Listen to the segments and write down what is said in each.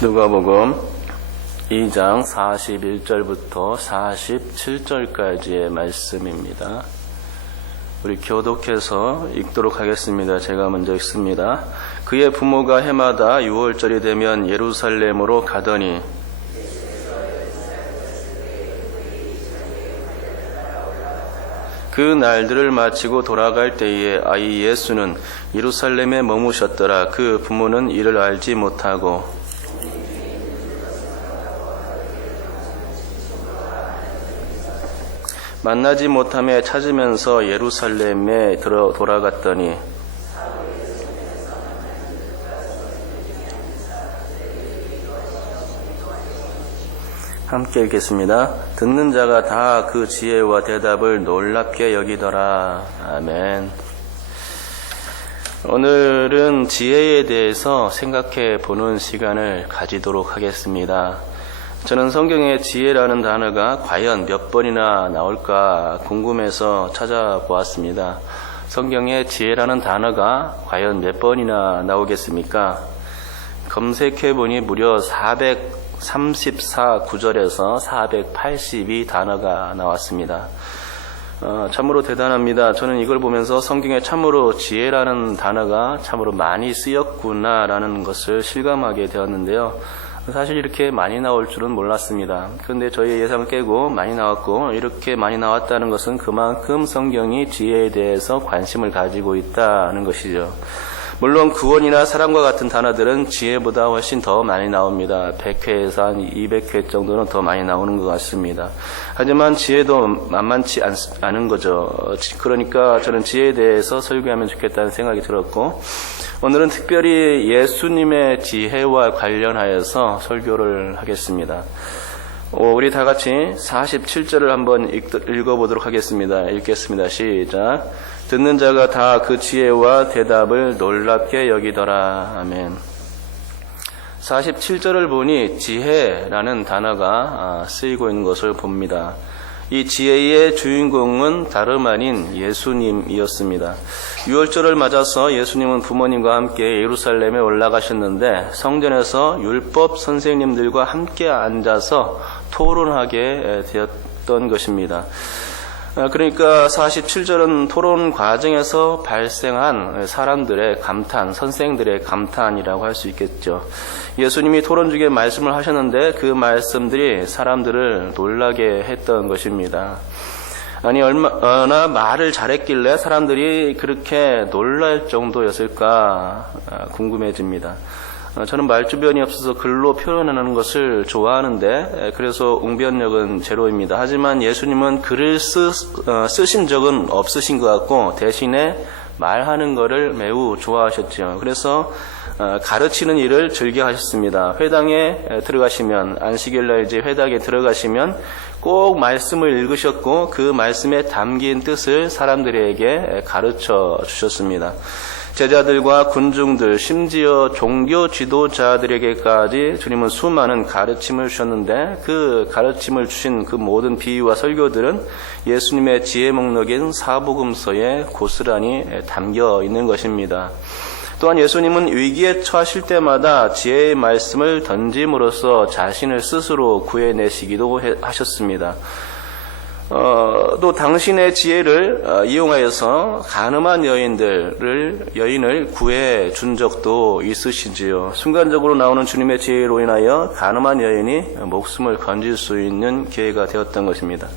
누가복음 2장 41절부터 47절까지의 말씀입니다. 우리 교독해서 읽도록 하겠습니다. 제가 먼저 읽습니다. 그의 부모가 해마다 6월절이 되면 예루살렘으로 가더니 그 날들을 마치고 돌아갈 때에 아이 예수는 예루살렘에 머무셨더라. 그 부모는 이를 알지 못하고 만나지 못함에 찾으면서 예루살렘에 돌아갔더니 함께 읽겠습니다. 듣는 자가 다 그 지혜와 대답을 놀랍게 여기더라. 아멘. 오늘은 지혜에 대해서 생각해 보는 시간을 가지도록 하겠습니다. 저는 성경에 지혜라는 단어가 과연 몇 번이나 나올까 궁금해서 찾아보았습니다. 성경에 지혜라는 단어가 과연 몇 번이나 나오겠습니까? 검색해보니 무려 434 구절에서 482 단어가 나왔습니다. 참으로 대단합니다. 저는 이걸 보면서 성경에 참으로 지혜라는 단어가 참으로 많이 쓰였구나라는 것을 실감하게 되었는데요. 사실 이렇게 많이 나올 줄은 몰랐습니다. 그런데 저희의 예상을 깨고 많이 나왔고, 이렇게 많이 나왔다는 것은 그만큼 성경이 지혜에 대해서 관심을 가지고 있다는 것이죠. 물론 구원이나 사랑과 같은 단어들은 지혜보다 훨씬 더 많이 나옵니다. 100회에서 한 200회 정도는 더 많이 나오는 것 같습니다. 하지만 지혜도 만만치 않은 거죠. 그러니까 저는 지혜에 대해서 설교하면 좋겠다는 생각이 들었고, 오늘은 특별히 예수님의 지혜와 관련하여서 설교를 하겠습니다. 우리 다 같이 47절을 한번 읽어보도록 하겠습니다. 읽겠습니다. 시작. 듣는 자가 다 그 지혜와 대답을 놀랍게 여기더라. 아멘. 47절을 보니 지혜라는 단어가 쓰이고 있는 것을 봅니다. 이 지혜의 주인공은 다름 아닌 예수님이었습니다. 6월절을 맞아서 예수님은 부모님과 함께 예루살렘에 올라가셨는데 성전에서 율법 선생님들과 함께 앉아서 토론하게 되었던 것입니다. 그러니까 47절은 토론 과정에서 발생한 사람들의 감탄, 선생들의 감탄이라고 할 수 있겠죠. 예수님이 토론 중에 말씀을 하셨는데 그 말씀들이 사람들을 놀라게 했던 것입니다. 아니, 얼마나 말을 잘했길래 사람들이 그렇게 놀랄 정도였을까 궁금해집니다. 저는 말주변이 없어서 글로 표현하는 것을 좋아하는데 그래서 웅변력은 제로입니다. 하지만 예수님은 글을 쓰신 적은 없으신 것 같고 대신에 말하는 것을 매우 좋아하셨죠. 그래서 가르치는 일을 즐겨 하셨습니다. 회당에 들어가시면, 안식일날 이제 회당에 들어가시면 꼭 말씀을 읽으셨고 그 말씀에 담긴 뜻을 사람들에게 가르쳐 주셨습니다. 제자들과 군중들, 심지어 종교 지도자들에게까지 주님은 수많은 가르침을 주셨는데 그 가르침을 주신 그 모든 비유와 설교들은 예수님의 지혜 목록인 사복음서에 고스란히 담겨 있는 것입니다. 또한 예수님은 위기에 처하실 때마다 지혜의 말씀을 던짐으로써 자신을 스스로 구해내시기도 하셨습니다. 또 당신의 지혜를 이용하여서 가늠한 여인을 구해 준 적도 있으시지요. 순간적으로 나오는 주님의 지혜로 인하여 가늠한 여인이 목숨을 건질 수 있는 기회가 되었던 것입니다.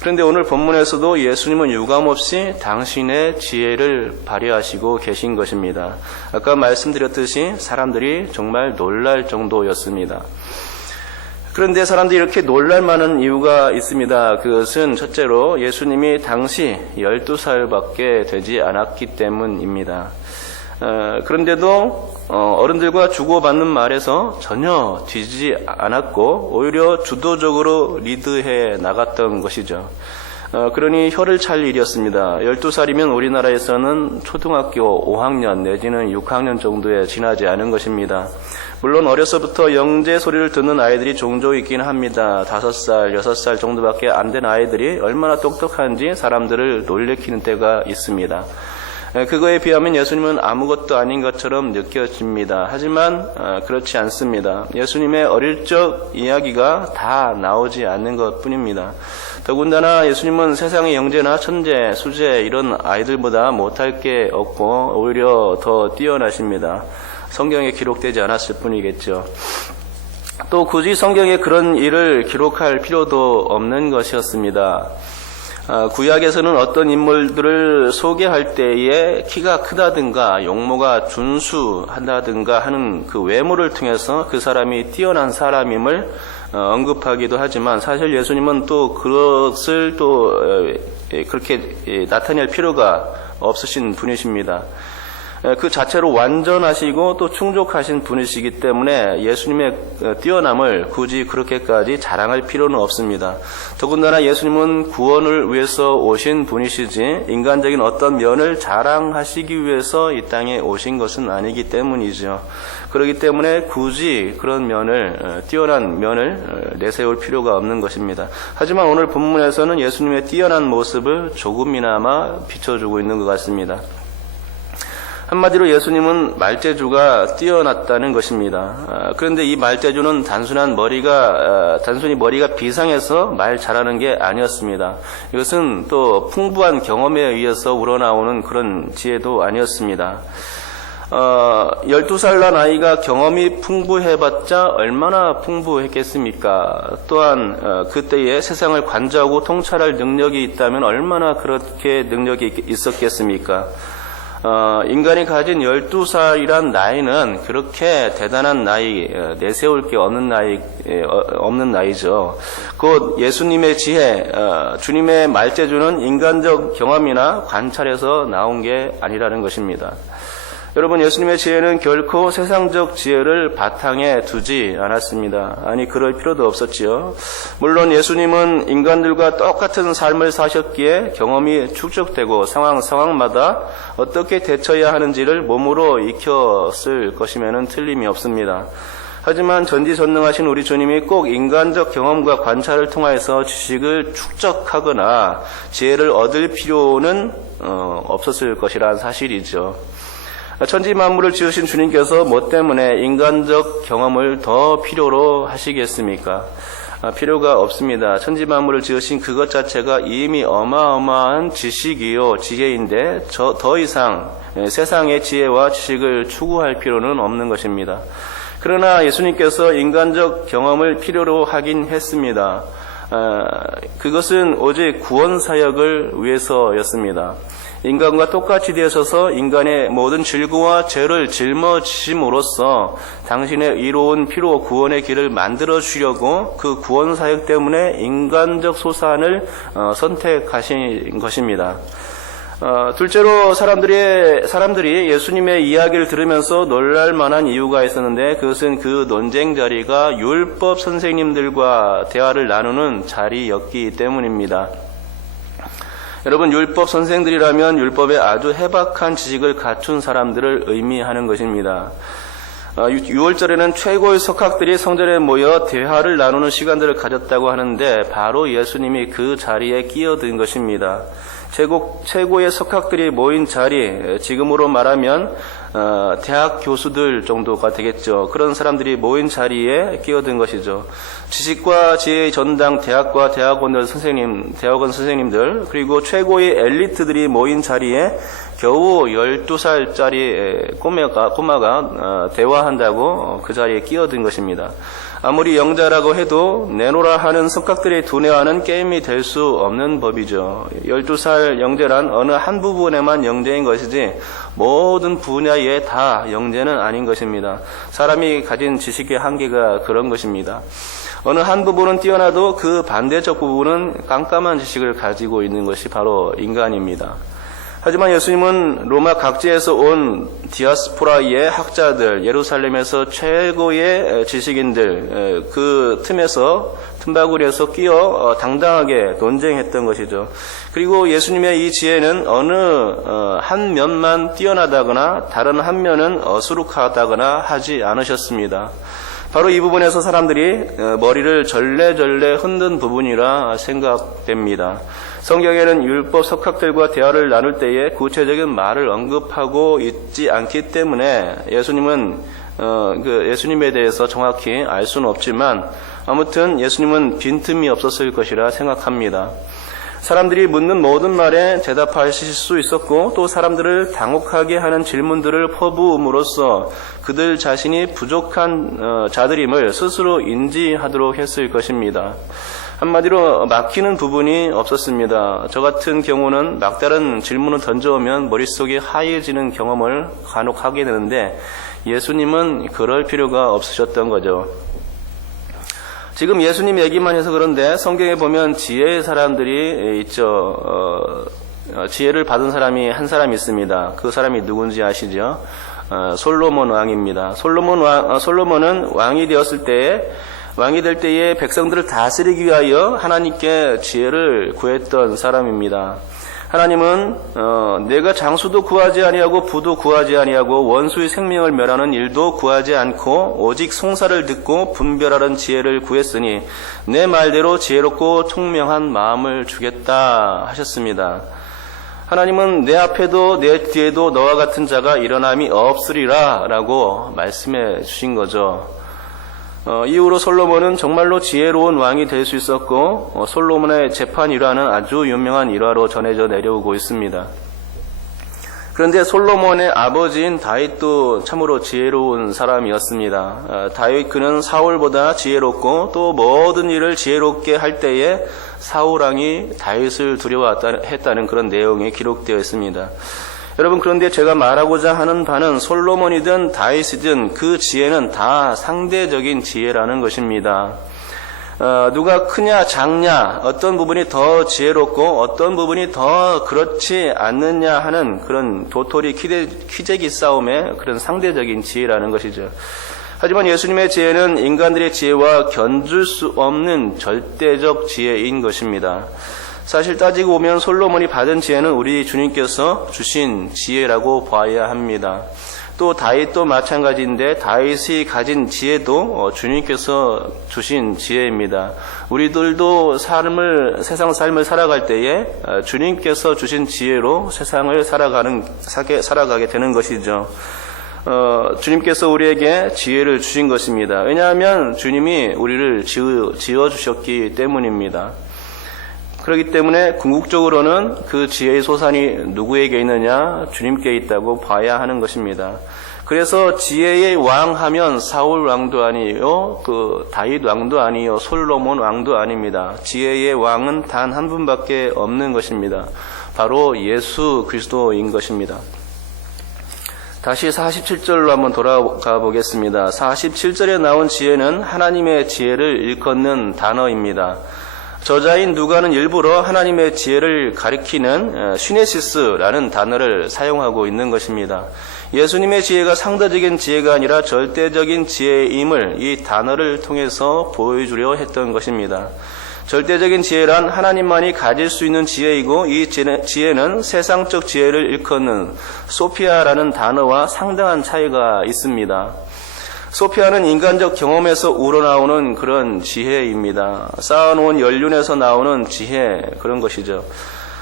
그런데 오늘 본문에서도 예수님은 유감없이 당신의 지혜를 발휘하시고 계신 것입니다. 아까 말씀드렸듯이 사람들이 정말 놀랄 정도였습니다. 그런데 사람들이 이렇게 놀랄 만한 이유가 있습니다. 그것은 첫째로 예수님이 당시 12살밖에 되지 않았기 때문입니다. 그런데도 어른들과 주고받는 말에서 전혀 뒤지지 않았고 오히려 주도적으로 리드해 나갔던 것이죠. 그러니 혀를 찰 일이었습니다. 12살이면 우리나라에서는 초등학교 5학년 내지는 6학년 정도에 지나지 않은 것입니다. 물론 어려서부터 영재 소리를 듣는 아이들이 종종 있긴 합니다. 5살, 6살 정도밖에 안 된 아이들이 얼마나 똑똑한지 사람들을 놀래키는 때가 있습니다. 그거에 비하면 예수님은 아무것도 아닌 것처럼 느껴집니다. 하지만 그렇지 않습니다. 예수님의 어릴 적 이야기가 다 나오지 않는 것뿐입니다. 더군다나 예수님은 세상의 영재나 천재, 수재 이런 아이들보다 못할 게 없고 오히려 더 뛰어나십니다. 성경에 기록되지 않았을 뿐이겠죠. 또 굳이 성경에 그런 일을 기록할 필요도 없는 것이었습니다. 구약에서는 어떤 인물들을 소개할 때에 키가 크다든가 용모가 준수한다든가 하는 그 외모를 통해서 그 사람이 뛰어난 사람임을 언급하기도 하지만 사실 예수님은 또 그것을 또 그렇게 나타낼 필요가 없으신 분이십니다. 그 자체로 완전하시고 또 충족하신 분이시기 때문에 예수님의 뛰어남을 굳이 그렇게까지 자랑할 필요는 없습니다. 더군다나 예수님은 구원을 위해서 오신 분이시지 인간적인 어떤 면을 자랑하시기 위해서 이 땅에 오신 것은 아니기 때문이죠. 그렇기 때문에 굳이 그런 면을 뛰어난 면을 내세울 필요가 없는 것입니다. 하지만 오늘 본문에서는 예수님의 뛰어난 모습을 조금이나마 비춰주고 있는 것 같습니다. 한마디로 예수님은 말재주가 뛰어났다는 것입니다. 그런데 이 말재주는 단순히 머리가 비상해서 말 잘하는 게 아니었습니다. 이것은 또 풍부한 경험에 의해서 우러나오는 그런 지혜도 아니었습니다. 12살 난 아이가 경험이 풍부해봤자 얼마나 풍부했겠습니까? 또한 그때에 세상을 관조하고 통찰할 능력이 있다면 얼마나 그렇게 능력이 있었겠습니까? 인간이 가진 12살이란 나이는 그렇게 대단한 나이, 내세울 게 없는 나이죠. 곧 예수님의 지혜, 주님의 말재주는 인간적 경험이나 관찰에서 나온 게 아니라는 것입니다. 여러분, 예수님의 지혜는 결코 세상적 지혜를 바탕에 두지 않았습니다. 아니, 그럴 필요도 없었지요. 물론 예수님은 인간들과 똑같은 삶을 사셨기에 경험이 축적되고 상황마다 어떻게 대처해야 하는지를 몸으로 익혔을 것이면은 틀림이 없습니다. 하지만 전지전능하신 우리 주님이 꼭 인간적 경험과 관찰을 통해서 지식을 축적하거나 지혜를 얻을 필요는 없었을 것이란 사실이죠. 천지 만물을 지으신 주님께서 뭐 때문에 인간적 경험을 더 필요로 하시겠습니까? 필요가 없습니다. 천지 만물을 지으신 그것 자체가 이미 어마어마한 지식이요 지혜인데 더 이상 세상의 지혜와 지식을 추구할 필요는 없는 것입니다. 그러나 예수님께서 인간적 경험을 필요로 하긴 했습니다. 그것은 오직 구원 사역을 위해서였습니다. 인간과 똑같이 되셔서 인간의 모든 질고와 죄를 짊어지심으로써 당신의 이로운 피로 구원의 길을 만들어 주려고 그 구원 사역 때문에 인간적 소산을 선택하신 것입니다. 둘째로 사람들이 예수님의 이야기를 들으면서 놀랄 만한 이유가 있었는데 그것은 그 논쟁 자리가 율법 선생님들과 대화를 나누는 자리였기 때문입니다. 여러분, 율법 선생들이라면 율법에 아주 해박한 지식을 갖춘 사람들을 의미하는 것입니다. 6월절에는 최고의 석학들이 성전에 모여 대화를 나누는 시간들을 가졌다고 하는데 바로 예수님이 그 자리에 끼어든 것입니다. 최고의 석학들이 모인 자리, 지금으로 말하면 대학 교수들 정도가 되겠죠. 그런 사람들이 모인 자리에 끼어든 것이죠. 지식과 지혜의 전당 대학과 대학원 선생님들 그리고 최고의 엘리트들이 모인 자리에 겨우 12살짜리 꼬마가 대화한다고 그 자리에 끼어든 것입니다. 아무리 영자라고 해도 내노라 하는 석학들의 두뇌와는 게임이 될 수 없는 법이죠. 12살 영재란 어느 한 부분에만 영재인 것이지 모든 분야에 다 영재는 아닌 것입니다. 사람이 가진 지식의 한계가 그런 것입니다. 어느 한 부분은 뛰어나도 그 반대적 부분은 깜깜한 지식을 가지고 있는 것이 바로 인간입니다. 하지만 예수님은 로마 각지에서 온 디아스포라의 학자들, 예루살렘에서 최고의 지식인들, 그 틈바구리에서 끼어 당당하게 논쟁했던 것이죠. 그리고 예수님의 이 지혜는 어느 한 면만 뛰어나다거나 다른 한 면은 어수룩하다거나 하지 않으셨습니다. 바로 이 부분에서 사람들이 머리를 절레절레 흔든 부분이라 생각됩니다. 성경에는 율법 석학들과 대화를 나눌 때에 구체적인 말을 언급하고 있지 않기 때문에 예수님에 대해서 정확히 알 수는 없지만 아무튼 예수님은 빈틈이 없었을 것이라 생각합니다. 사람들이 묻는 모든 말에 대답하실 수 있었고 또 사람들을 당혹하게 하는 질문들을 퍼부음으로써 그들 자신이 부족한 자들임을 스스로 인지하도록 했을 것입니다. 한마디로 막히는 부분이 없었습니다. 저 같은 경우는 막다른 질문을 던져오면 머릿속이 하얘지는 경험을 간혹 하게 되는데 예수님은 그럴 필요가 없으셨던 거죠. 지금 예수님 얘기만 해서 그런데 성경에 보면 지혜의 사람들이 있죠. 지혜를 받은 사람이 한 사람이 있습니다. 그 사람이 누군지 아시죠? 솔로몬 왕입니다. 솔로몬은 왕이 될 때에 백성들을 다스리기 위하여 하나님께 지혜를 구했던 사람입니다. 하나님은 내가 장수도 구하지 아니하고 부도 구하지 아니하고 원수의 생명을 멸하는 일도 구하지 않고 오직 송사를 듣고 분별하는 지혜를 구했으니 내 말대로 지혜롭고 총명한 마음을 주겠다 하셨습니다. 하나님은 내 앞에도 내 뒤에도 너와 같은 자가 일어남이 없으리라 라고 말씀해 주신 거죠. 이후로 솔로몬은 정말로 지혜로운 왕이 될 수 있었고 솔로몬의 재판 일화는 아주 유명한 일화로 전해져 내려오고 있습니다. 그런데 솔로몬의 아버지인 다윗도 참으로 지혜로운 사람이었습니다. 다윗 그는 사울보다 지혜롭고 또 모든 일을 지혜롭게 할 때에 사울 왕이 다윗을 두려워했다는 그런 내용이 기록되어 있습니다. 여러분, 그런데 제가 말하고자 하는 바는 솔로몬이든 다윗이든 그 지혜는 다 상대적인 지혜라는 것입니다. 누가 크냐 작냐, 어떤 부분이 더 지혜롭고 어떤 부분이 더 그렇지 않느냐 하는 그런 도토리 키재기 싸움의 그런 상대적인 지혜라는 것이죠. 하지만 예수님의 지혜는 인간들의 지혜와 견줄 수 없는 절대적 지혜인 것입니다. 사실 따지고 보면 솔로몬이 받은 지혜는 우리 주님께서 주신 지혜라고 봐야 합니다. 또 다윗도 마찬가지인데 다윗이 가진 지혜도 주님께서 주신 지혜입니다. 우리들도 세상 삶을 살아갈 때에 주님께서 주신 지혜로 세상을 살아가게 되는 것이죠. 주님께서 우리에게 지혜를 주신 것입니다. 왜냐하면 주님이 우리를 지어주셨기 때문입니다. 그렇기 때문에 궁극적으로는 그 지혜의 소산이 누구에게 있느냐? 주님께 있다고 봐야 하는 것입니다. 그래서 지혜의 왕 하면 사울 왕도 아니요, 다윗 왕도 아니요, 솔로몬 왕도 아닙니다. 지혜의 왕은 단 한 분밖에 없는 것입니다. 바로 예수 그리스도인 것입니다. 다시 47절로 한번 돌아가 보겠습니다. 47절에 나온 지혜는 하나님의 지혜를 일컫는 단어입니다. 저자인 누가는 일부러 하나님의 지혜를 가리키는 시네시스라는 단어를 사용하고 있는 것입니다. 예수님의 지혜가 상대적인 지혜가 아니라 절대적인 지혜임을 이 단어를 통해서 보여주려 했던 것입니다. 절대적인 지혜란 하나님만이 가질 수 있는 지혜이고 이 지혜는 세상적 지혜를 일컫는 소피아라는 단어와 상당한 차이가 있습니다. 소피아는 인간적 경험에서 우러나오는 그런 지혜입니다. 쌓아놓은 연륜에서 나오는 지혜, 그런 것이죠.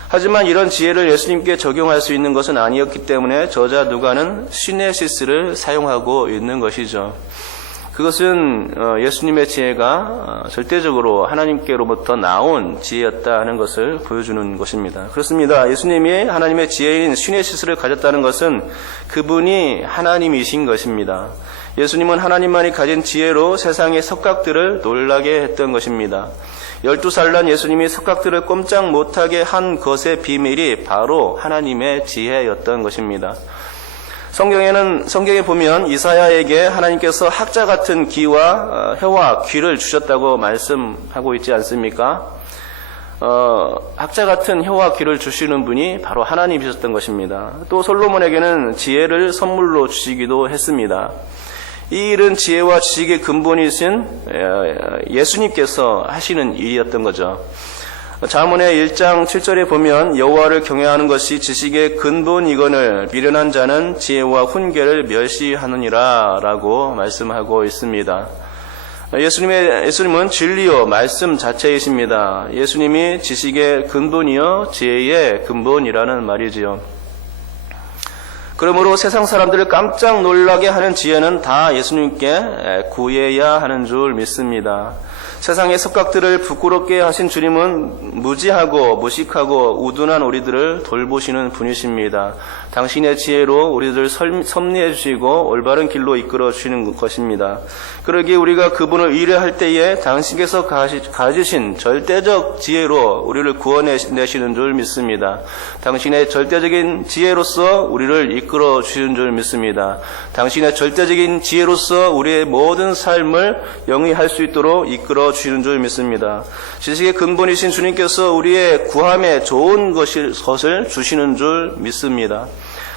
하지만 이런 지혜를 예수님께 적용할 수 있는 것은 아니었기 때문에 저자 누가는 시네시스를 사용하고 있는 것이죠. 그것은 예수님의 지혜가 절대적으로 하나님께로부터 나온 지혜였다 하는 것을 보여주는 것입니다. 그렇습니다. 예수님이 하나님의 지혜인 시네시스를 가졌다는 것은 그분이 하나님이신 것입니다. 예수님은 하나님만이 가진 지혜로 세상의 석각들을 놀라게 했던 것입니다. 12살 난 예수님이 석각들을 꼼짝 못하게 한 것의 비밀이 바로 하나님의 지혜였던 것입니다. 성경에 보면 이사야에게 하나님께서 학자 같은 혀와 귀를 주셨다고 말씀하고 있지 않습니까? 학자 같은 혀와 귀를 주시는 분이 바로 하나님이셨던 것입니다. 또 솔로몬에게는 지혜를 선물로 주시기도 했습니다. 이 일은 지혜와 지식의 근본이신 예수님께서 하시는 일이었던 거죠. 잠언의 1장 7절에 보면 여호와를 경외하는 것이 지식의 근본이거늘 미련한 자는 지혜와 훈계를 멸시하느니라 라고 말씀하고 있습니다. 예수님은 진리요 말씀 자체이십니다. 예수님이 지식의 근본이요 지혜의 근본이라는 말이지요. 그러므로 세상 사람들을 깜짝 놀라게 하는 지혜는 다 예수님께 구해야 하는 줄 믿습니다. 세상의 습각들을 부끄럽게 하신 주님은 무지하고 무식하고 우둔한 우리들을 돌보시는 분이십니다. 당신의 지혜로 우리들을 섭리해 주시고 올바른 길로 이끌어 주시는 것입니다. 그러기에 우리가 그분을 의뢰할 때에 당신께서 가지신 절대적 지혜로 우리를 구원내시는 줄 믿습니다. 당신의 절대적인 지혜로서 우리를 이끌어 주시는 줄 믿습니다. 당신의 절대적인 지혜로서 우리의 모든 삶을 영위할 수 있도록 이끌어 주시는 줄 믿습니다. 지식의 근본이신 주님께서 우리의 구함에 좋은 것을 주시는 줄 믿습니다.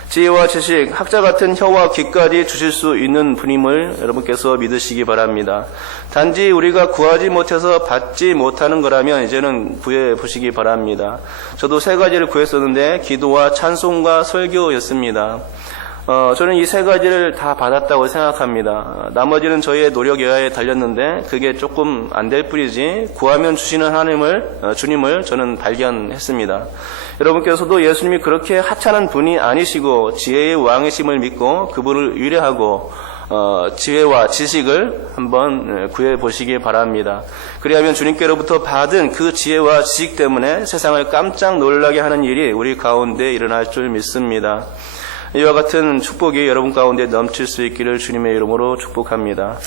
지혜와 지식, 학자 같은 혀와 귀까지 주실 수 있는 분임을 여러분께서 믿으시기 바랍니다. 단지 우리가 구하지 못해서 받지 못하는 거라면 이제는 구해 보시기 바랍니다. 저도 3가지를 구했었는데 기도와 찬송과 설교였습니다. 저는 이 3가지를 다 받았다고 생각합니다. 나머지는 저희의 노력 여하에 달렸는데 그게 조금 안 될 뿐이지 구하면 주시는 주님을 저는 발견했습니다. 여러분께서도 예수님이 그렇게 하찮은 분이 아니시고 지혜의 왕이심을 믿고 그분을 의뢰하고 지혜와 지식을 한번 구해 보시기 바랍니다. 그리하면 주님께로부터 받은 그 지혜와 지식 때문에 세상을 깜짝 놀라게 하는 일이 우리 가운데 일어날 줄 믿습니다. 이와 같은 축복이 여러분 가운데 넘칠 수 있기를 주님의 이름으로 축복합니다.